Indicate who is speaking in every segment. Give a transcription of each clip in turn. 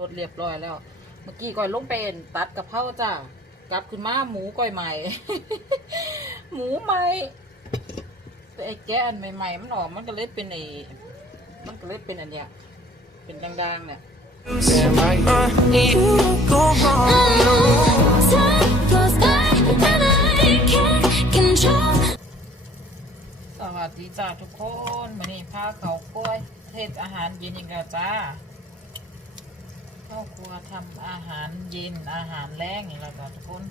Speaker 1: รถเรียบร้อยแล้ว เมื่อกี้ก้อยลงไปเอ็นตัดกะเพราจ้ากลับขึ้นมาหมูก้อยใหม่ หมูใหม่แต่ไอ้แกอันใหม่ๆมันออกมันก็เลยเป็นไอ้มันก็เลยเป็นอันเนี้ยเป็นดังๆเนี่ยสวัสดีจ้าทุกคนวันนี้พาเขากล้วยเทศอาหารเย็นอีกแล้วจ้า ข้าครัวทำอาหารเย็นอาหารแรงอีกแล้วจ้าทุกคน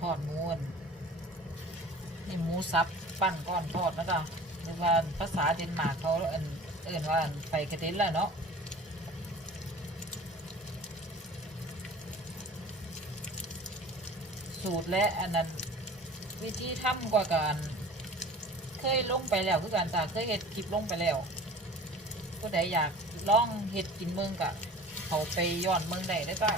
Speaker 1: ทอดมูนนี่หมูสับปั้นก้อนทอดนะจ๊ะหรือว่าภาษาเดนมาร์กเขาเอิ้นเอิ่นว่าไฟกระเด็นแหละเนาะสูตรและอันนั้นวิธีทำกว่ากัน เคยลงไปแล้วคือกันจ้ะเคยเห็ดคลิปลงไปแล้วก็ได้อยากลองเห็ดกินเมืองกะเขาไปย้อนเมืองได้ได้จ้ะ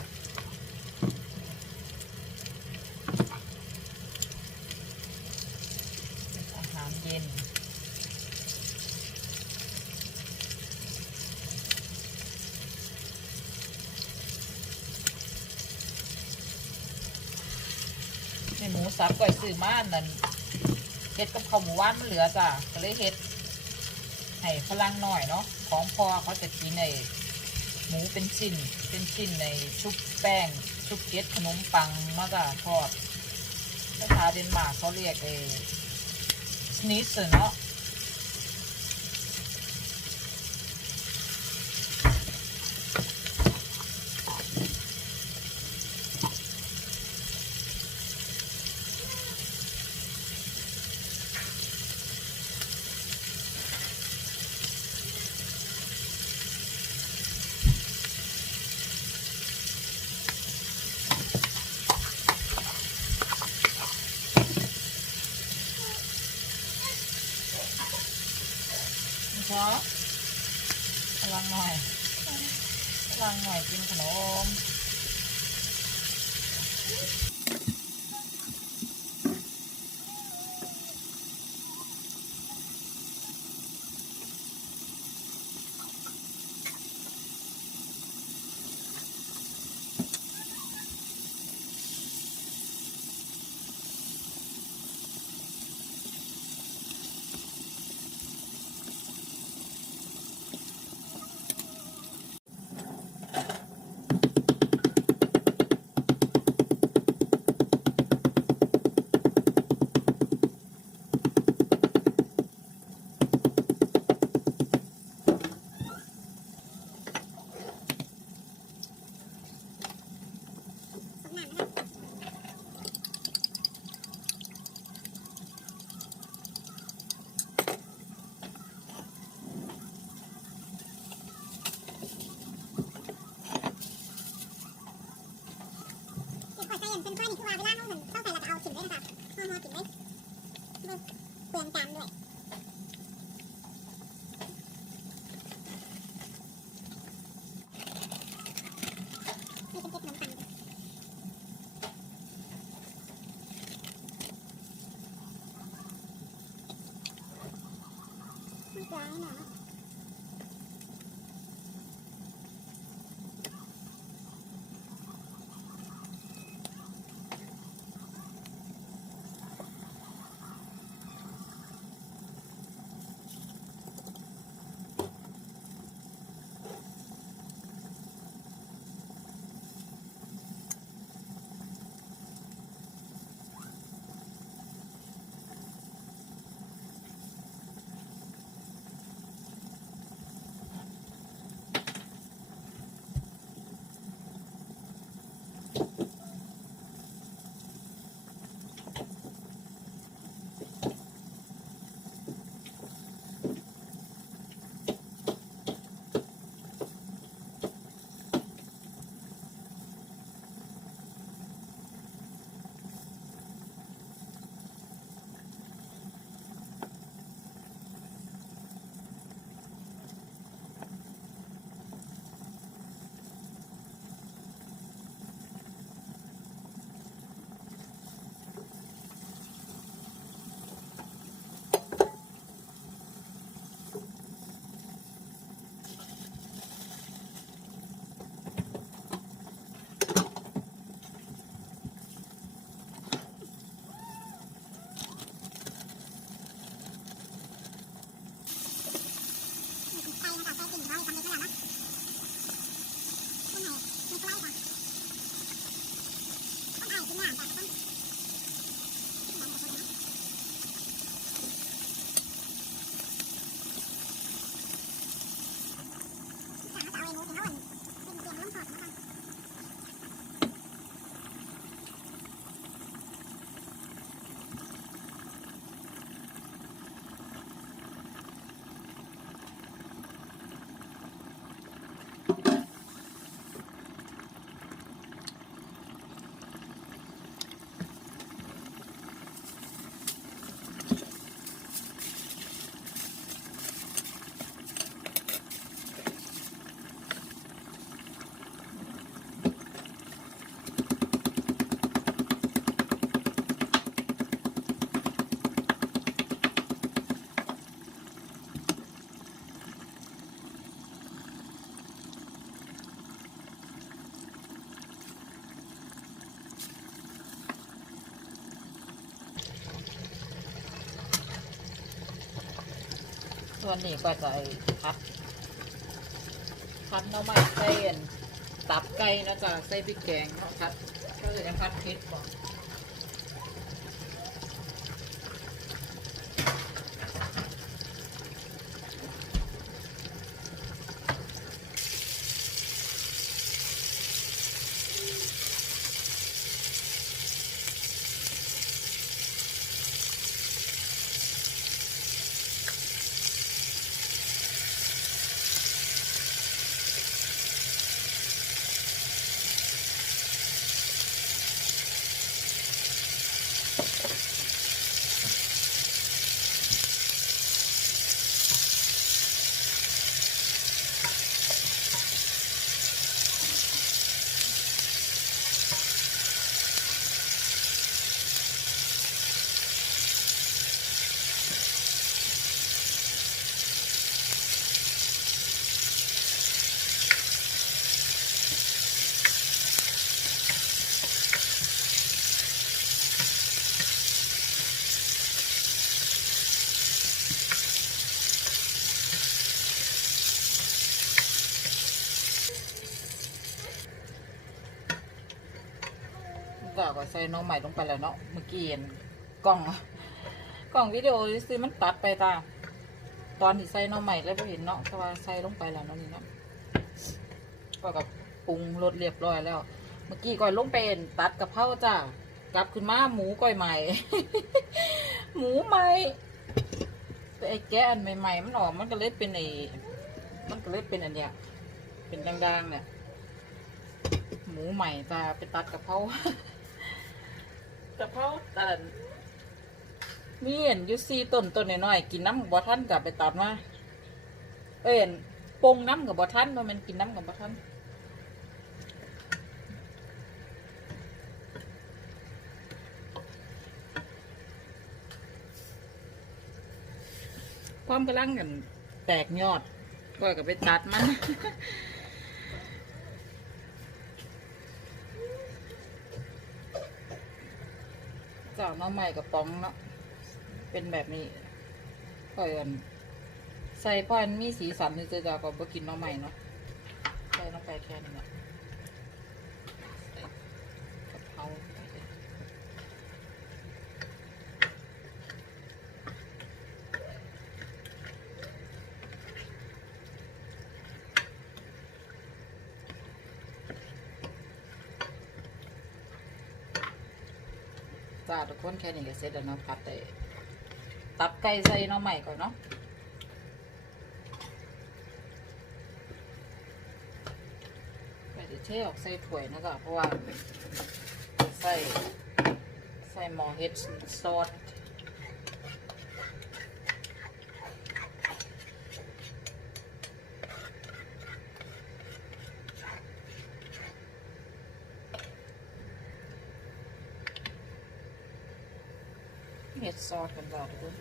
Speaker 1: อาหารเย็นในหมูสับก่อยซื้อมานั่น เฮ็ดกับข้าวหมูหวานมันเหลือจ้ะก็เลยเฮ็ดให้พลังหน่อยเนาะของพอเขาจะกินในหมูเป็นชิ้นเป็นชิ้นในชุบแป้งชุบเกล็ดขนมปังมาจ้ะทอดภาษาเดนมาร์กเขาเรียกเอสนิสเนาะ เพาะพลังหน่อยพลังหน่อยกินขนม
Speaker 2: ใส่อย่างเป็นข้อนี่คือว่าเวลาเขาเหมือนเข้าไปแล้วก็เอาถิ่นได้นะคะหอมอถิ่นได้เปลืองจามด้วยไม่เป็นเก็บน้ำปังมันกลางหน่อ ต้องเอาต้องเอาก่อนต้องเอาคุณหลานแต่ต้อง
Speaker 1: วนนี้ก็จะพัดพัดน้ำมันใส่อันตับไก่นะจ๊ะใส่พริกแกงเนาะพัดก็จะพัดเผ็ดก่อน ก็ก็ ใส่น้องใหม่ลงไปแล้วเนาะเมื่อกี้เห็นกล้องกล้องวิดีโอซื้อมันตัดไปตาตอนที่ใส่น้องใหม่แล้วไ่เห็นเนาะแต่ว่าใส่ลงไปแล้วเนาะนี่เนาะก็กับปรุงรสเรียบร้อยแล้ว เมื่อกี้ก่อนลงเป็นตัดกะเพราจ้ากลับขึ้นมาหมูก้อยใหม่ หมูใหม่แต่ไอ้แกะอันใหม่ๆมันออกมันก็เลยเป็นไอ้มันก็เลยเป็นอันเนี้ยเป็นดังๆเนี่ยหมูใหม่จะไปตัดกะเพรา กะเพราตัดมีเห็นอยูซีต้นต้นน้อยๆกินน้ำกับบท่านกลับไปตัดมาเอ็นปงน้ำกับบท่านเพราะมันกินน้ำกับบท่านความกำลังกันแตกยอดก็กับไปตัดมัน จากน้องใหม่กับป๋องเนาะเป็นแบบนี้ค่อยกันใส่พอนมีสีสันเจะจากกับ่กินน้องใหม่เนาะใส่ลงไปแค่นี้เนาะใส่กะเพราไปเลย จ้าทุกคนแค่นี้ก็เสร็จแล้วเนาะผัดแต่ตับไก่ใส่หน้องใหม่ก่อนเนาะไปจะเทออกใส่ถ้วยนะจ๊ะเพราะว่าใส่ใส่หม้อเฮ็ดซอส เฮ็ดซอสกันจ้ะทุกคน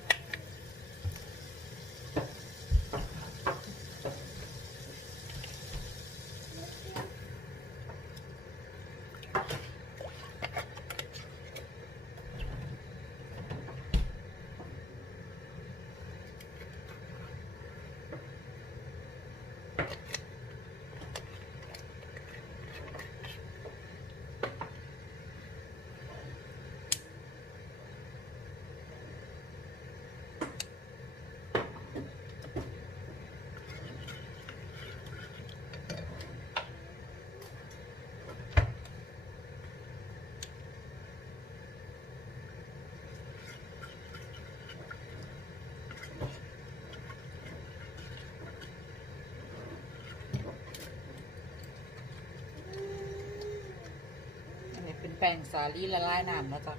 Speaker 1: อันนี้เป็น แป้งสาลี่ละลายน้ำนะจ๊ะ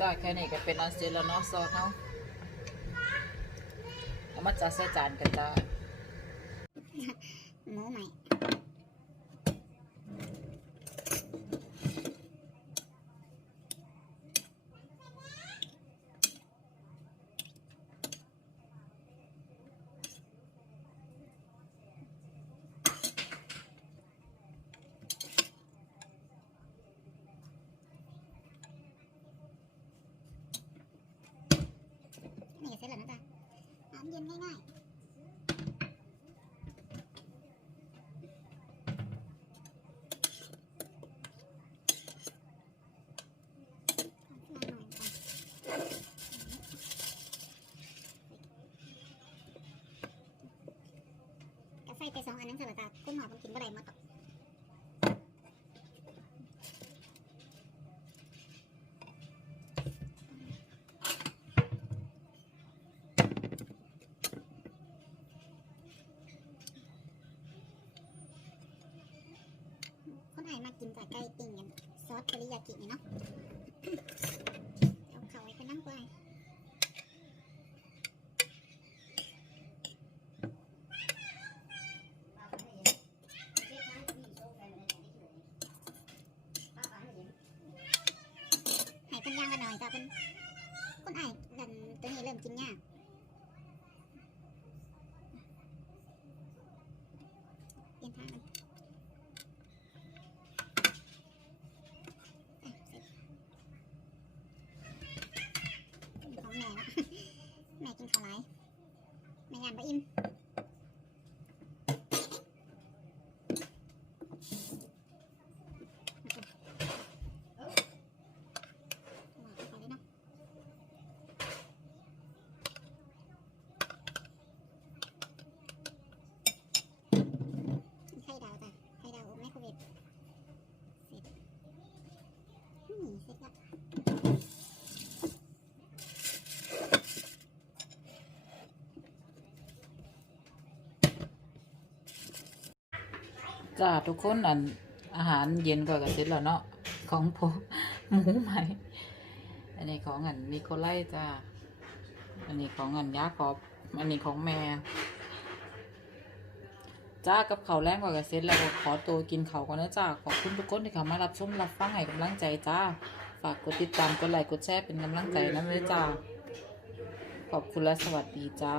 Speaker 1: จ้าแค่นี้ก็เป็นอันเสร็จแล้วเนาะซอสเนาะเอามาจัดใส่จานกันจ้า
Speaker 2: หมูใหม่ อ นง่ายๆหน่อยก่อนกาแฟไปสองอัน หนสลัดจ้ะคุณหมอผมกินบ่ได้มดหรอกคนไทยมากินจากไก่ติ่งกันซอสเทริยากินี่เนาะ เอาเขาไว้ไปน้ำกล้วยให้คนย่างกันหน่อยจ้ะคุณคนไอ้กัน ตัวนี้เริ่มกินยากเปลี่ยนทางกัน อะเสร็จของแม่เนาะ แม่กินข้าวไรแม่ยานบะอิ่มวางเข้าไปเลยเนาะไข่ดาวจ้ะไข่ดาวอบไมโครเวฟเสร็จ อืมเสร็
Speaker 1: จ้าทุกคนอันอาหารเย็นก่อนก็เสร็จแล้วเนาะของผมหมูใหม่อันนี้ของอันนิโคไลจ้าอันนี้ของอันยาขอบอันนี้ของแม่จ้ากับเขาแรงกว่าก็เสร็จแล้วขอตัวกินเขาก่อนนะจ้าขอบคุณทุกคนที่เขามารับชมรับฟังให้กำลังใจจ้า ฝากกดติดตาม กดไลค์ กดแชร์เป็นกำลังใจนะแม่จ้า ขอบคุณและสวัสดีจ้า